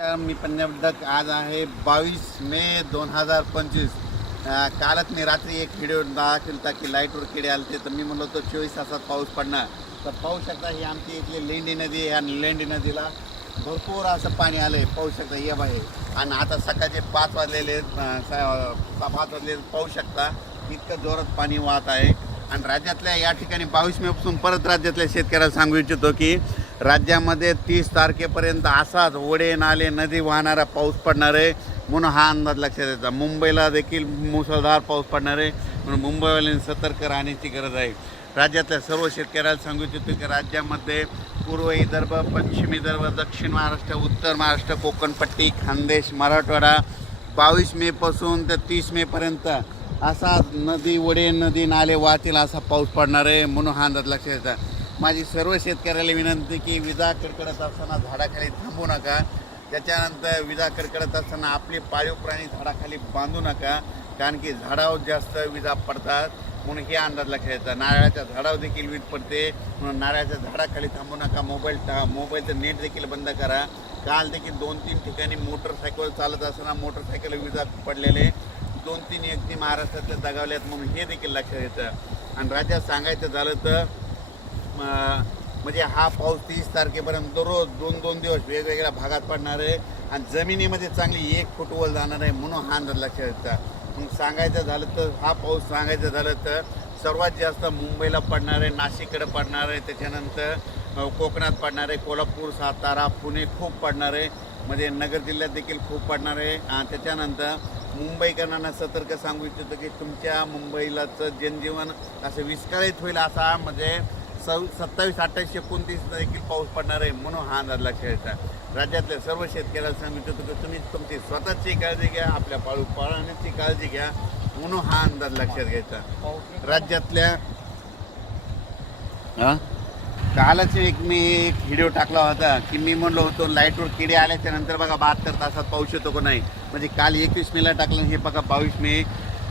मी पंजाबडक आज आहे 22 मे 2025. कालच मी रात्री एक व्हिडिओ दाखवला की लाईटवर किडे आले तर मी म्हणलो तो 24 तासात पाऊस पडणार. तर पाहू शकता ही आमची इथली लेंडी नदी आहे आणि लेंडी नदीला भरपूर असं पाणी आलं आहे. पाहू शकता ये बाहेर आणि आता सकाळचे 5 वाजलेले 5 वाजले पाहू शकता इतकं जोरात पाणी वाहत आहे. आणि राज्यातल्या या ठिकाणी 22 मेपासून परत राज्यातल्या शेतकऱ्याला सांगू इच्छितो की राज्यामध्ये 30 तारखेपर्यंत असाच ओढे नाले नदी वाहणारा पाऊस पडणार आहे म्हणून हा अंदाज लक्षात येतो. मुंबईला देखील मुसळधार पाऊस पडणार आहे म्हणून मुंबईवाल्यांनी सतर्क राहण्याची गरज आहे. राज्यातल्या सर्व शेतकऱ्याला सांगू इच्छितो की राज्यामध्ये पूर्व विदर्भ, पश्चिम विदर्भ, दक्षिण महाराष्ट्र, उत्तर महाराष्ट्र, कोकणपट्टी, खानदेश, मराठवाडा 22 मेपासून ते 30 मेपर्यंत असा नदी ओढे नदी नाले वाहतील असा पाऊस पडणार आहे म्हणून हा अंदाज लक्षात येतात. माझी सर्व शेतकऱ्याला विनंती की विजा कडकडत असताना झाडाखाली थांबू नका. त्याच्यानंतर विजा कडकडत असताना आपले पाळीव प्राणी झाडाखाली बांधू नका, कारण की झाडावर जास्त विजा पडतात म्हणून हे अंदाज लक्षात येतात. नारळाच्या झाडावर देखील वीज पडते म्हणून नारळाच्या झाडाखाली थांबू नका. मोबाईलचं नेट देखील बंद करा. काल देखील 2-3 ठिकाणी मोटरसायकल चालत असताना मोटरसायकल विजा पडलेले 2-3 व्यक्ती महाराष्ट्रातल्या दगावल्यात म्हणून हे देखील लक्षात येतं. आणि राज्यात सांगायचं झालं तर म्हणजे हा पाऊस 30 तारखेपर्यंत दररोज 2-2 दिवस वेगवेगळ्या भागात पडणार आहे आणि जमिनीमध्ये चांगली 1 फूट वर जाणार आहे म्हणून हा अंदाज लक्षात येतात. मग सांगायचं झालं तर हा पाऊस सांगायचं झालं तर सर्वात जास्त मुंबईला पडणार आहे, नाशिककडे पडणार आहे, त्याच्यानंतर कोकणात पडणार आहे, कोल्हापूर, सातारा, पुणे खूप पडणार आहे, म्हणजे नगर जिल्ह्यात देखील खूप पडणार आहे. त्याच्यानंतर मुंबईकरांना सतर्क सांगू इच्छितो की तुमच्या मुंबईलाचं जनजीवन असं विस्कळीत होईल असा म्हणजे 27, 28, 29 देखील पाऊस पडणार आहे म्हणून हा अंदाज लक्षात येतात. राज्यातल्या सर्व शेतकऱ्याला सांगू इच्छितो की तुम्ही तुमची स्वतःची काळजी घ्या, आपल्या पाळण्याची काळजी घ्या म्हणून हा अंदाज लक्षात घ्यायचा. राज्यातल्या कालच मी एक व्हिडिओ टाकला होता की मी म्हणलो होतो लाईटवर किडे आल्याच्या नंतर बघा 72 तासात पाऊस येतो का नाही. म्हणजे काल 21 मेला टाकलं हे बघा 22 मे.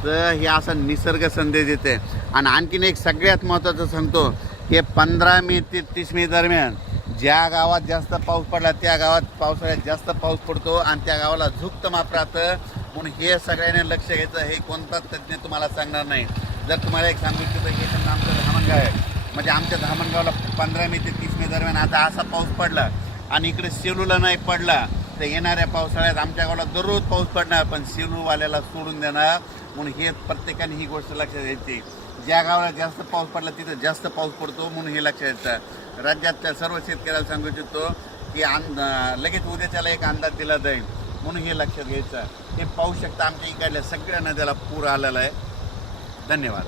तर हे असा निसर्ग संदेश देते. आणि आणखीन एक सगळ्यात महत्त्वाचं सांगतो की 15 मे ते 30 मे दरम्यान ज्या गावात जास्त पाऊस पडला त्या गावात पावसाळ्यात जास्त पाऊस पडतो आणि त्या गावाला झुकत माप राहतं म्हणून हे सगळ्यांनी लक्ष घ्यायचं. हे कोणताच तज्ज्ञ तुम्हाला सांगणार नाही. जर तुम्हाला एक सांगू इच्छितो की आमचं धामणगाव आहे, म्हणजे आमच्या धामणगावला 15 मे ते 30 मे दरम्यान आता असा पाऊस पडला आणि इकडे सेलूला नाही पडला तर येणाऱ्या पावसाळ्यात आमच्या गावाला दररोज पाऊस पडणार पण सेलूवाल्याला सोडून देणार म्हणून हे प्रत्येकाने ही गोष्ट लक्षात घ्यायची. ज्या गावाला जास्त पाऊस पडला तिथं जास्त पाऊस पडतो म्हणून हे लक्षात येतं. राज्यातल्या सर्व शेतकऱ्याला सांगू इच्छितो की लगेच उद्याच्याला एक अंदाज दिला जाईल म्हणून हे लक्षात घ्यायचं. हे पाहू शकता आमच्या इकडल्या सगळ्या नद्याला पूर आलेला आहे. धन्यवाद.